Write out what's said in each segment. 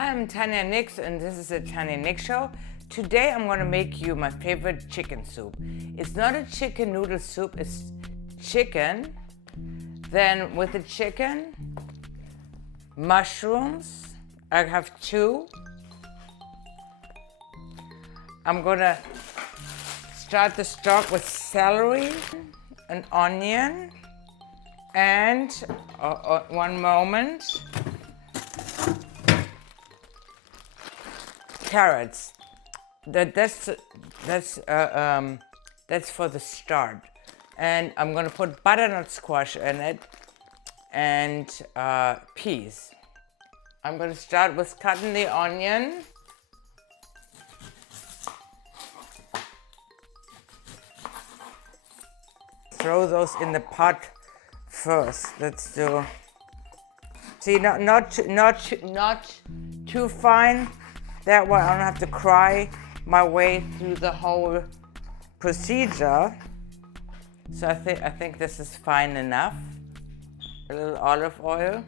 Hi, I'm Tanja NIxx, and this is the Tanja NIxx Show. Today I'm going to make you my favorite chicken soup. It's not a chicken noodle soup, it's chicken. Then with the chicken, mushrooms. I have 2. I'm going to start the stock with celery, an onion, and one moment, carrots. That's for the start. And I'm gonna put butternut squash in it and peas. I'm gonna start with cutting the onion. Throw those in the pot first. Let's do. See, not too fine. That way I don't have to cry my way through the whole procedure. So I think this is fine enough. A little olive oil.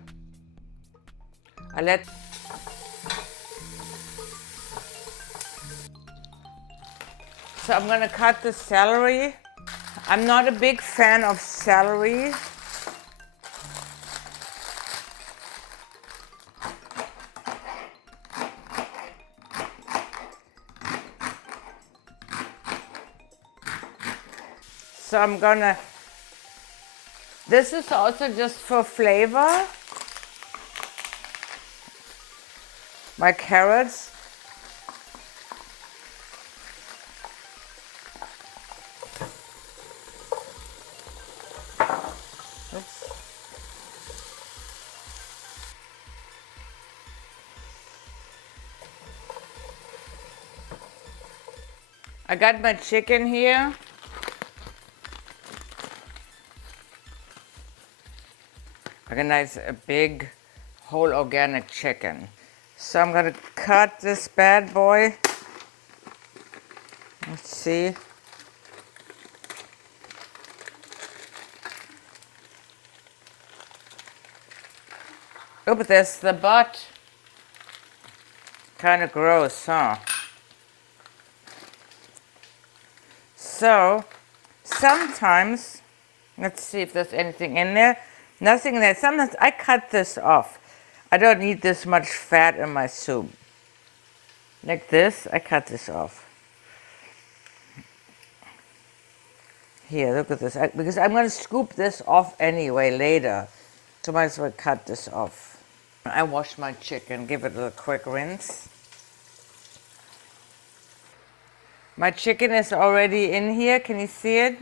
So I'm gonna cut the celery. I'm not a big fan of celery. So I'm gonna, this is also just for flavor. My carrots. Oops. I got my chicken here. A nice big whole organic chicken. So I'm gonna cut this bad boy. Let's see. Oh, but there's the butt. Kind of gross, huh? So sometimes, let's see if there's anything in there. Nothing there. Sometimes I cut this off. I don't need this much fat in my soup. Like this, I cut this off. Here, look at this. Because I'm going to scoop this off anyway later. So I might as well cut this off. I wash my chicken, give it a quick rinse. My chicken is already in here. Can you see it?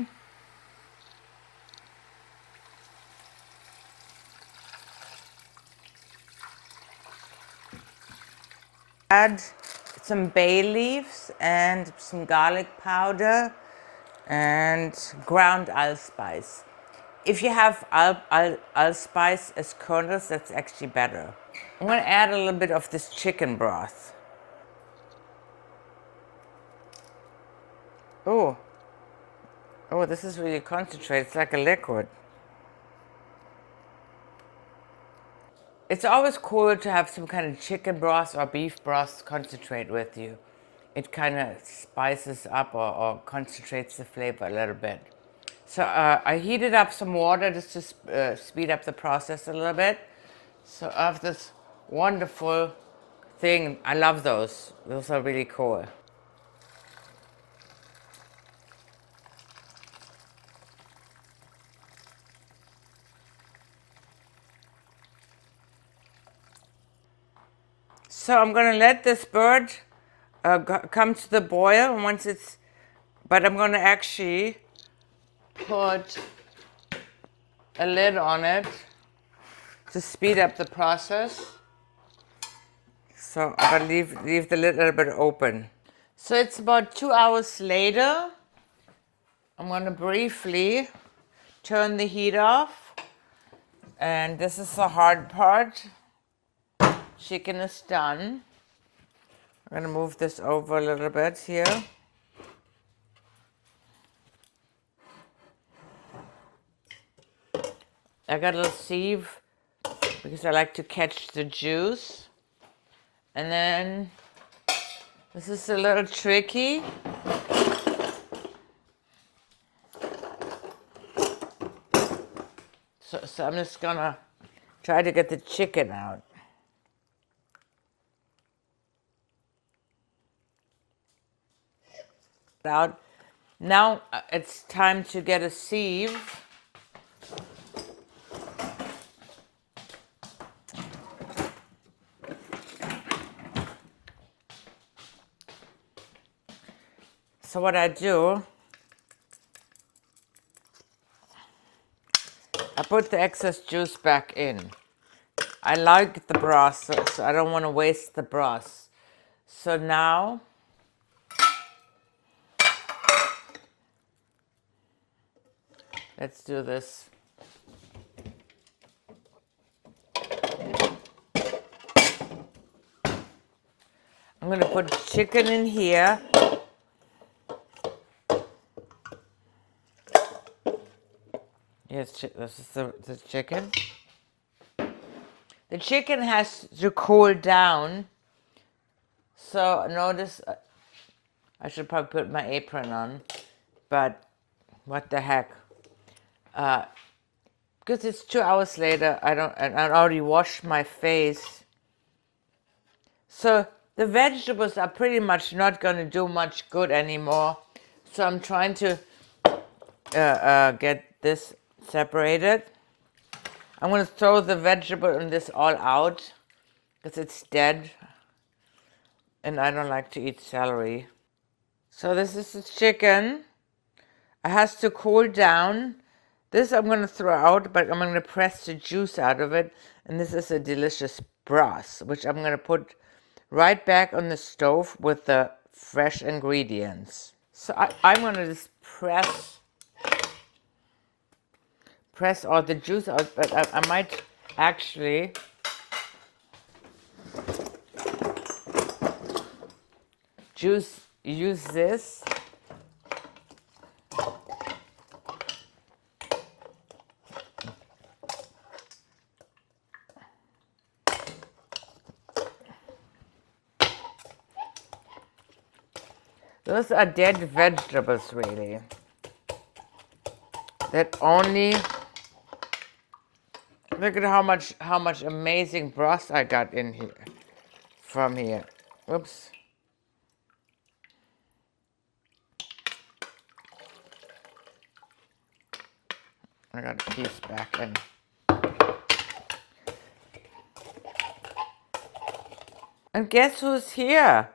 Add some bay leaves and some garlic powder and ground allspice. If you have allspice as kernels, that's actually better. I'm going to add a little bit of this chicken broth. Oh, this is really concentrated. It's like a liquid. It's always cool to have some kind of chicken broth or beef broth concentrate with you. It kind of spices up or concentrates the flavor a little bit. So I heated up some water just to speed up the process a little bit. So I have this wonderful thing. I love those. Those are really cool. So I'm going to let this bird come to the boil, and once it's, but I'm going to actually put a lid on it to speed up the process. So I'm going to leave the lid a little bit open. So it's about 2 hours later. I'm going to briefly turn the heat off. And this is the hard part. Chicken is done. I'm going to move this over a little bit here. I got a little sieve because I like to catch the juice. And then, this is a little tricky. So I'm just gonna try to get the chicken out. Now it's time to get a sieve. So what I do, I put the excess juice back in. I like the broth, so I don't want to waste the broth. So now, let's do this. I'm going to put chicken in here. Yes, this is the chicken. The chicken has to cool down. So notice, I should probably put my apron on, but what the heck. Because it's 2 hours later, I already washed my face. So the vegetables are pretty much not going to do much good anymore. So I'm trying to get this separated. I'm going to throw the vegetable and this all out because it's dead. And I don't like to eat celery. So this is the chicken. It has to cool down. This I'm going to throw out, but I'm going to press the juice out of it. And this is a delicious broth, which I'm going to put right back on the stove with the fresh ingredients. So I'm going to just press all the juice out, but I might actually use this. Those are dead vegetables, really. That only, look at how much amazing broth I got in here, from here. Oops. I got a piece back in. And guess who's here?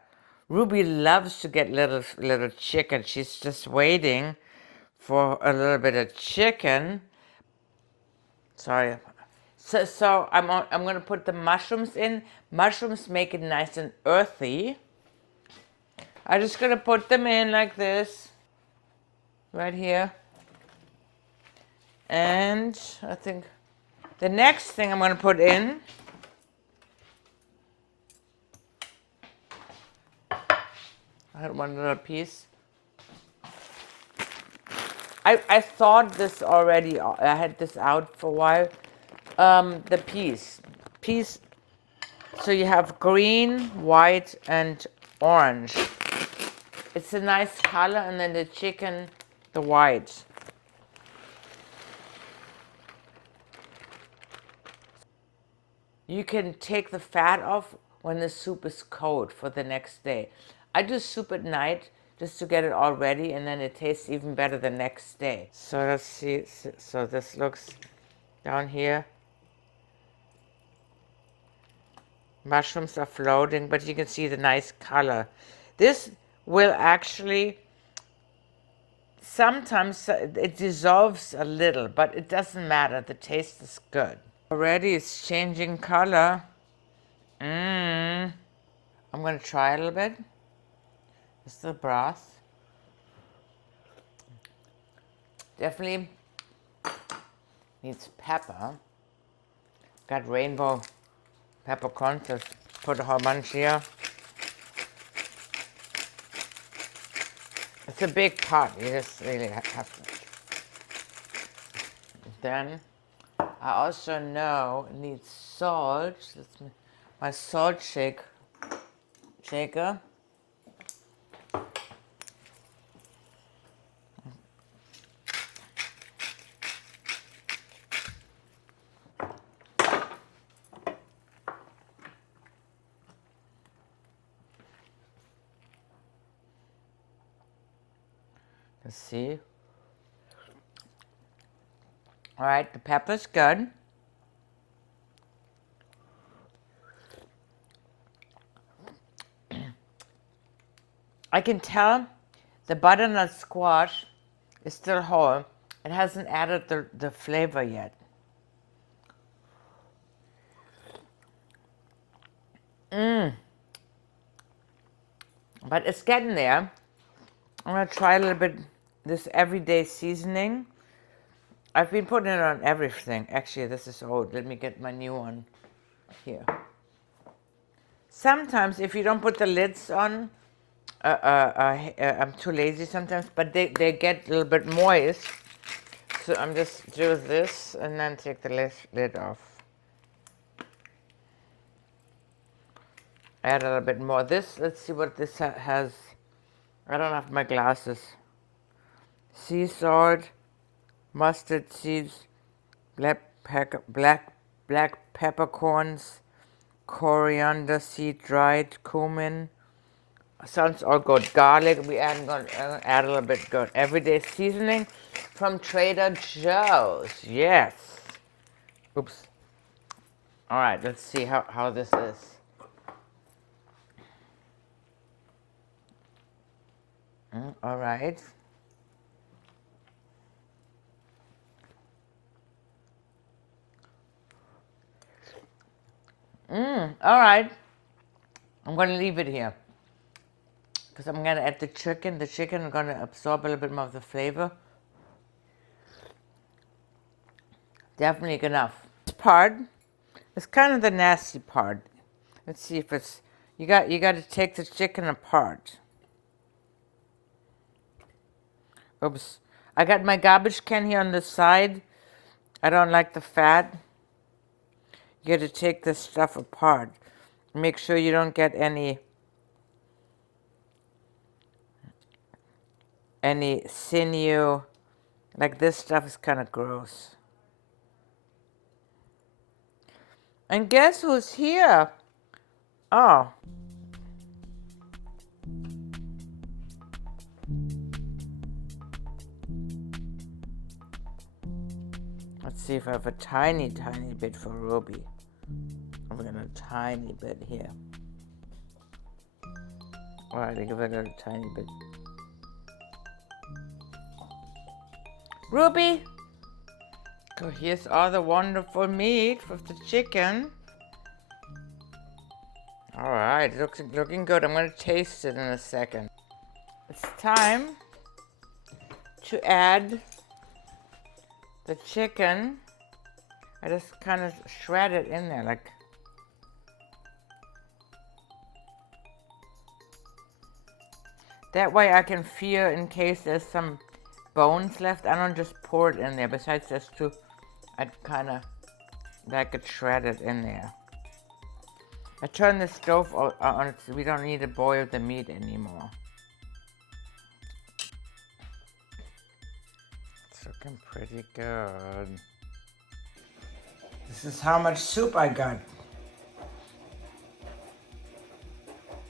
Ruby loves to get little chicken. She's just waiting for a little bit of chicken. Sorry. So I'm gonna put the mushrooms in. Mushrooms make it nice and earthy. I'm just gonna put them in like this, right here. And I think the next thing I'm gonna put in, I had one little piece. I thought this already, I had this out for a while. The peas. So you have green, white, and orange. It's a nice color, and then the chicken, the white. You can take the fat off when the soup is cold for the next day. I do soup at night just to get it all ready, and then it tastes even better the next day. So let's see. So this looks down here. Mushrooms are floating, but you can see the nice color. This will actually, sometimes it dissolves a little, but it doesn't matter. The taste is good. Already it's changing color. I'm going to try a little bit. It's the broth. Definitely needs pepper. Got rainbow peppercorns. Let's put a whole bunch here. It's a big pot. You just really have to. Then I also know it needs salt. My salt shake shaker. Let's see. All right, the pepper's good. I can tell the butternut squash is still whole. It hasn't added the flavor yet. But it's getting there. I'm gonna try a little bit this everyday seasoning. I've been putting it on everything. Actually, this is old. Let me get my new one here. Sometimes, if you don't put the lids on, I'm too lazy sometimes, but they get a little bit moist. So I'm just do this and then take the lid off. Add a little bit more. This, let's see what this has. I don't have my glasses. Sea salt, mustard seeds, black peppercorns, coriander seed, dried cumin. Sounds all good. Garlic, we add a little bit good. Everyday seasoning from Trader Joe's. Yes. Oops. All right, let's see how this is. All right. All right. I'm going to leave it here because I'm going to add the chicken. The chicken is going to absorb a little bit more of the flavor. Definitely enough. This part is kind of the nasty part. Let's see if it's, you got to take the chicken apart. Oops. I got my garbage can here on the side. I don't like the fat. You got to take this stuff apart. Make sure you don't get any sinew. Like this stuff is kind of gross. And guess who's here? Oh. Let's see if I have a tiny bit for Ruby. I'm gonna a tiny bit here. All right, I give it a tiny bit. Ruby! So here's all the wonderful meat with the chicken. All right, looking good. I'm gonna taste it in a second. It's time to add the chicken. I just kind of shred it in there, like. That way I can feel in case there's some bones left. I don't just pour it in there. Besides this too, I'd kind of like it shredded in there. I turn the stove on so we don't need to boil the meat anymore. It's looking pretty good. This is how much soup I got.